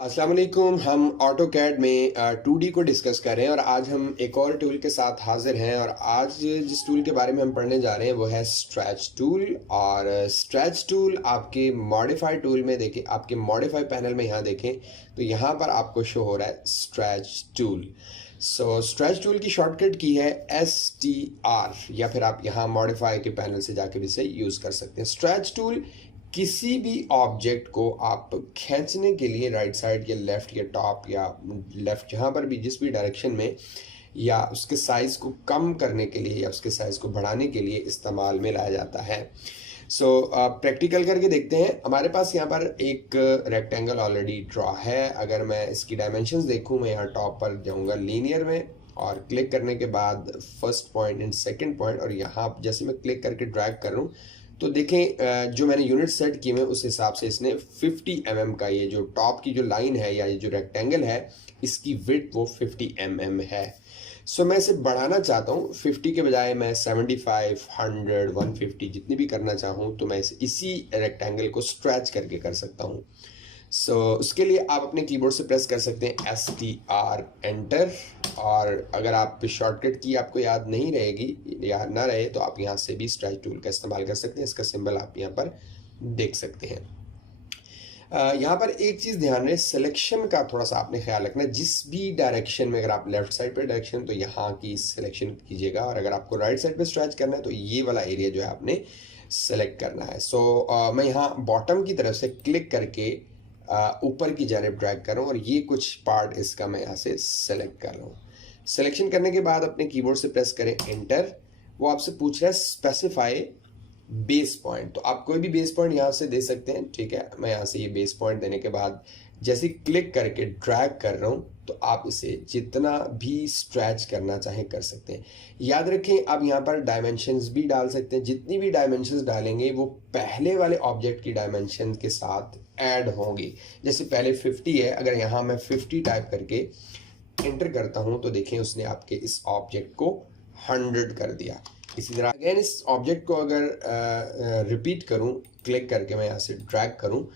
अस्सलाम वालेकुम। हम ऑटोकैड में 2D को डिस्कस कर रहे हैं और आज हम एक और टूल के साथ हाजिर हैं। और आज जिस टूल के बारे में हम पढ़ने जा रहे हैं वो है स्ट्रेच टूल। और स्ट्रेच टूल आपके मॉडिफाई टूल में देखें, आपके मॉडिफाई पैनल में यहाँ देखें तो यहाँ पर आपको शो हो रहा है स्ट्रेच टूल। सो स्ट्रेच टूल की शॉर्टकट की है STR, या फिर आप यहाँ मॉडिफाई के पैनल से जाके भी इसे यूज़ कर सकते हैं। स्ट्रेच टूल किसी भी ऑब्जेक्ट को आप खींचने के लिए राइट साइड या लेफ़्ट या टॉप या लेफ़्ट, जहाँ पर भी जिस भी डायरेक्शन में, या उसके साइज़ को कम करने के लिए या उसके साइज़ को बढ़ाने के लिए इस्तेमाल में लाया जाता है। सो प्रैक्टिकल करके देखते हैं। हमारे पास यहाँ पर एक रेक्टेंगल ऑलरेडी ड्रॉ है। अगर मैं इसकी डायमेंशंस देखूँ, मैं यहाँ टॉप पर जाऊँगा लीनियर में और क्लिक करने के बाद first point and second point, और यहाँ जैसे मैं क्लिक करके ड्रैग कर रहा हूँ तो देखें जो मैंने यूनिट सेट किए हैं उस हिसाब से इसने 50 mm का, ये जो टॉप की जो लाइन है या ये जो रेक्टेंगल है, इसकी विड्थ वो 50 mm है। सो मैं इसे बढ़ाना चाहता हूँ। 50 के बजाय मैं 75, 100, 150 जितनी भी करना चाहूँ तो मैं इसी रेक्टेंगल को स्ट्रेच करके कर सकता हूँ। सो उसके लिए आप अपने कीबोर्ड से प्रेस कर सकते हैं STR एंटर। और अगर आप शॉर्टकट की आपको याद नहीं रहेगी या ना रहे तो आप यहाँ से भी स्ट्रेच टूल का इस्तेमाल कर सकते हैं। इसका सिंबल आप यहाँ पर देख सकते हैं। यहाँ पर एक चीज़ ध्यान रहे, सिलेक्शन का थोड़ा सा आपने ख्याल रखना। जिस भी डायरेक्शन में, अगर आप लेफ्ट साइड पे डायरेक्शन तो यहाँ की सिलेक्शन कीजिएगा, और अगर आपको राइट साइड पे स्ट्रेच करना है तो ये वाला एरिया जो है आपने सेलेक्ट करना है। सो मैं यहाँ बॉटम की तरफ से क्लिक करके ऊपर की जानिब ड्रैग कर रहा हूँ और ये कुछ पार्ट इसका मैं यहाँ से सेलेक्ट कर रहा हूँ। सिलेक्शन करने के बाद अपने कीबोर्ड से प्रेस करें एंटर। वो आपसे पूछ रहा है स्पेसिफाई बेस पॉइंट, तो आप कोई भी बेस पॉइंट यहाँ से दे सकते हैं। ठीक है, मैं यहाँ से ये बेस पॉइंट देने के बाद जैसे क्लिक करके ड्रैग कर रहा हूँ तो आप इसे जितना भी स्ट्रेच करना चाहें कर सकते हैं। याद रखें आप यहाँ पर डायमेंशंस भी डाल सकते हैं। जितनी भी डायमेंशंस डालेंगे वो पहले वाले ऑब्जेक्ट की डायमेंशन के साथ ऐड होंगी। जैसे पहले 50 है, अगर यहाँ मैं 50 टाइप करके एंटर करता हूँ तो देखें उसने आपके इस ऑब्जेक्ट को 100 कर दिया। इसी तरह अगेन इस ऑब्जेक्ट को अगर रिपीट करूँ, क्लिक करके मैं यहाँ से ड्रैग करूँ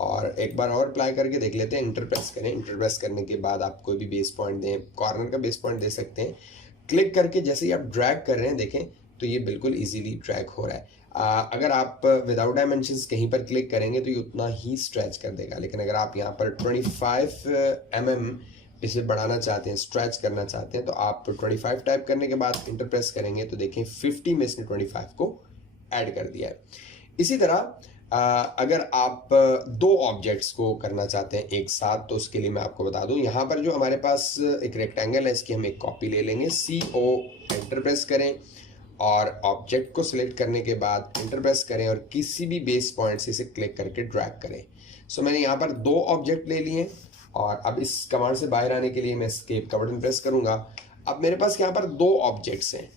और एक बार और अप्लाई करके देख लेते हैं। इंटर प्रेस करें। इंटर प्रेस करने के बाद आप कोई भी बेस पॉइंट दें, कॉर्नर का बेस पॉइंट दे सकते हैं। क्लिक करके जैसे ही आप ड्रैग कर रहे हैं देखें तो ये बिल्कुल इजीली ड्रैग हो रहा है। अगर आप विदाउट डायमेंशंस कहीं पर क्लिक करेंगे तो ये उतना ही स्ट्रेच कर देगा, लेकिन अगर आप यहाँ पर 25 mm इसे बढ़ाना चाहते हैं, स्ट्रेच करना चाहते हैं, तो आप 25 टाइप करने के बाद इंटर प्रेस करेंगे तो देखें 50 में इसने 25 को ऐड कर दिया है। इसी तरह अगर आप दो ऑब्जेक्ट्स को करना चाहते हैं एक साथ तो उसके लिए मैं आपको बता दूं, यहाँ पर जो हमारे पास एक रेक्टेंगल है इसकी हम एक कॉपी ले लेंगे। CO एंटर प्रेस करें और ऑब्जेक्ट को सिलेक्ट करने के बाद एंटर प्रेस करें और किसी भी बेस पॉइंट से इसे क्लिक करके ड्रैग करें। सो मैंने यहाँ पर दो ऑब्जेक्ट ले लिए और अब इस कमांड से बाहर आने के लिए मैं एस्केप का बटन प्रेस करूंगा। अब मेरे पास यहाँ पर दो ऑब्जेक्ट्स हैं।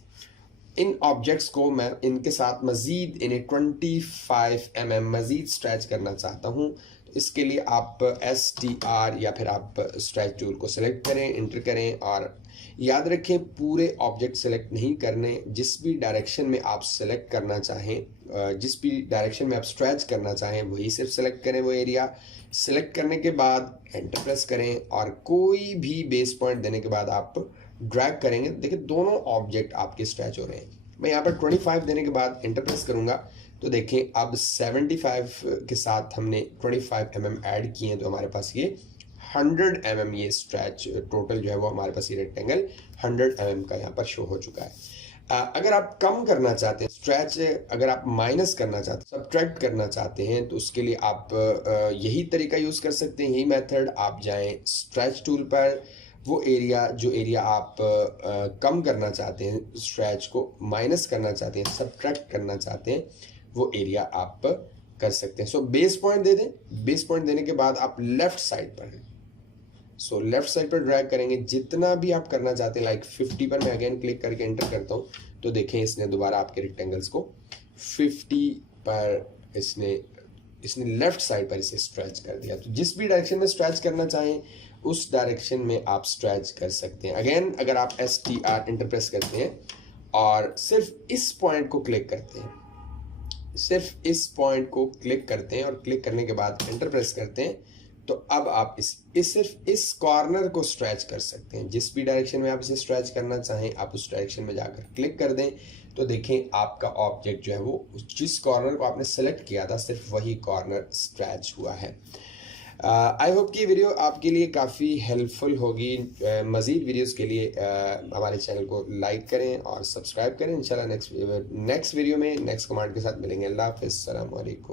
इन ऑब्जेक्ट्स को मैं इनके साथ मजीद इन्हें 25 mm मजीद स्ट्रेच करना चाहता हूँ। तो इसके लिए आप STR या फिर आप स्ट्रेच टूल को सिलेक्ट करें, एंटर करें। और याद रखें पूरे ऑब्जेक्ट सेलेक्ट नहीं करने, जिस भी डायरेक्शन में आप सेलेक्ट करना चाहें, जिस भी डायरेक्शन में आप स्ट्रेच करना चाहें वही सिर्फ सेलेक्ट करें वो एरिया। सेलेक्ट करने के बाद एंटर प्रेस करें और कोई भी बेस पॉइंट देने के बाद आप ड्रैग करेंगे। देखिए दोनों ऑब्जेक्ट आपके स्ट्रेच हो रहे हैं। मैं यहाँ पर 25 देने के बाद एंटर प्रेस करूँगा तो देखें अब 75 के साथ हमने 25 mm ऐड किए हैं तो हमारे पास ये 100 mm ये स्ट्रेच टोटल जो है वो हमारे पास ये रेक्टेंगल 100 mm का यहाँ पर शो हो चुका है। अगर आप कम करना चाहते हैं स्ट्रेच, अगर आप माइनस करना चाहते हैं, सब्ट्रैक्ट करना चाहते हैं, तो उसके लिए आप यही तरीका यूज़ कर सकते हैं, यही मेथड। आप जाएं स्ट्रेच टूल पर, वो एरिया जो एरिया आप कम करना चाहते हैं, स्ट्रेच को माइनस करना चाहते हैं, सब्ट्रैक्ट करना चाहते हैं, वो एरिया आप कर सकते हैं। सो बेस पॉइंट दे दें। बेस पॉइंट देने के बाद आप लेफ्ट साइड पर, सो लेफ्ट साइड पर ड्रैग करेंगे जितना भी आप करना चाहते हैं। लाइक 50 पर मैं अगेन क्लिक करके एंटर करता हूँ तो देखें इसने दोबारा आपके रेक्टेंगल्स को 50 पर इसने लेफ्ट साइड पर इसे स्ट्रेच कर दिया। तो जिस भी डायरेक्शन में स्ट्रेच करना चाहें उस डायरेक्शन में आप स्ट्रेच कर सकते हैं। अगेन अगर आप STR एंटर प्रेस करते हैं और सिर्फ इस पॉइंट को क्लिक करते हैं, सिर्फ इस पॉइंट को क्लिक करते हैं और क्लिक करने के बाद एंटर प्रेस करते हैं तो अब आप सिर्फ इस कॉर्नर को स्ट्रेच कर सकते हैं। जिस भी डायरेक्शन में आप इसे स्ट्रेच करना चाहें आप उस डायरेक्शन में जाकर क्लिक कर दें, तो देखें आपका ऑब्जेक्ट जो है वो जिस कॉर्नर को आपने सेलेक्ट किया था सिर्फ वही कॉर्नर स्ट्रेच हुआ है। आई होप कि ये वीडियो आपके लिए काफ़ी हेल्पफुल होगी। मज़ीद वीडियोस के लिए हमारे चैनल को लाइक करें और सब्सक्राइब करें। इंशाल्लाह नेक्स्ट वीडियो में नेक्स्ट कमांड के साथ मिलेंगे। अल्लाह हाफ़िज़, अस्सलाम वालेकुम।